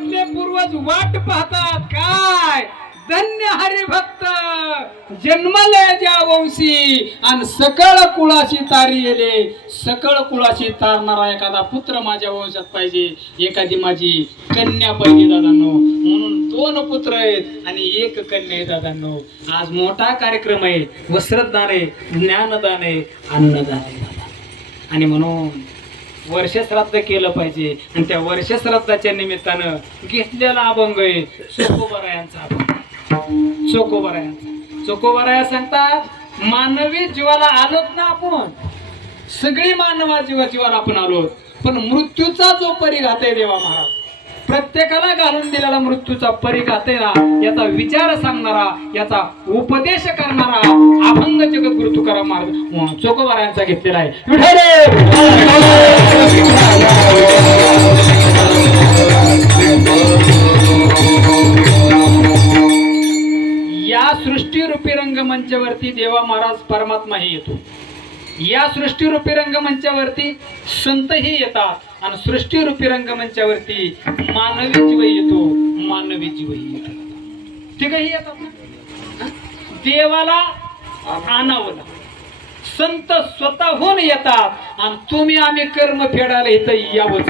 आपले पूर्वज वाट पाहतात काय धन्य हरिभक्त जन्मले ज्या वंशी आणि सकळ कुळाशी तारी येले सकळ कुळाशी तारणारा एखादा पुत्र माझ्या वंशात पाहिजे एखादी माझी कन्या पाहिजे दादांनो म्हणून 2 पुत्र आहेत आणि 1 कन्या आहे दादांनो आज मोठा कार्यक्रम आहे वस्त्रदान आहे ज्ञानदान आहे अन्नदान आहे आणि म्हणून वर्षश्राद्ध केलं पाहिजे आणि त्या वर्षश्राद्धाच्या निमित्तानं घेतलेला अभंग आहे चोकोबारायांचा अभंग चोकोबाराया सांगतात मानवी जीवाला आलोत ना आपण सगळी मानवा जीवाला आपण आलोत पण मृत्यूचा जो परिघात आहे देवा महाराज प्रत्येकाला घालून दिलेला मृत्यूचा परिघात आहे ना याचा विचार सांगणारा याचा उपदेश करणारा अभंग जगद्गुरु तुकाराम महाराज चोकोबारायांचा घेतलेला आहे या सृष्टीरूपी रंगमंचावरती देवा महाराज परमात्मा ही येतो या सृष्टीरूपी रंगमंचावरती संतही येतात आणि सृष्टीरूपी रंगमंचावरती मानवी जीव येतो मानवी जीवही येतो तिघही येतात ना देवाला आणावं संत स्वतःहून येतात आणि तुम्ही आम्ही कर्म फेडायला इथं यावंच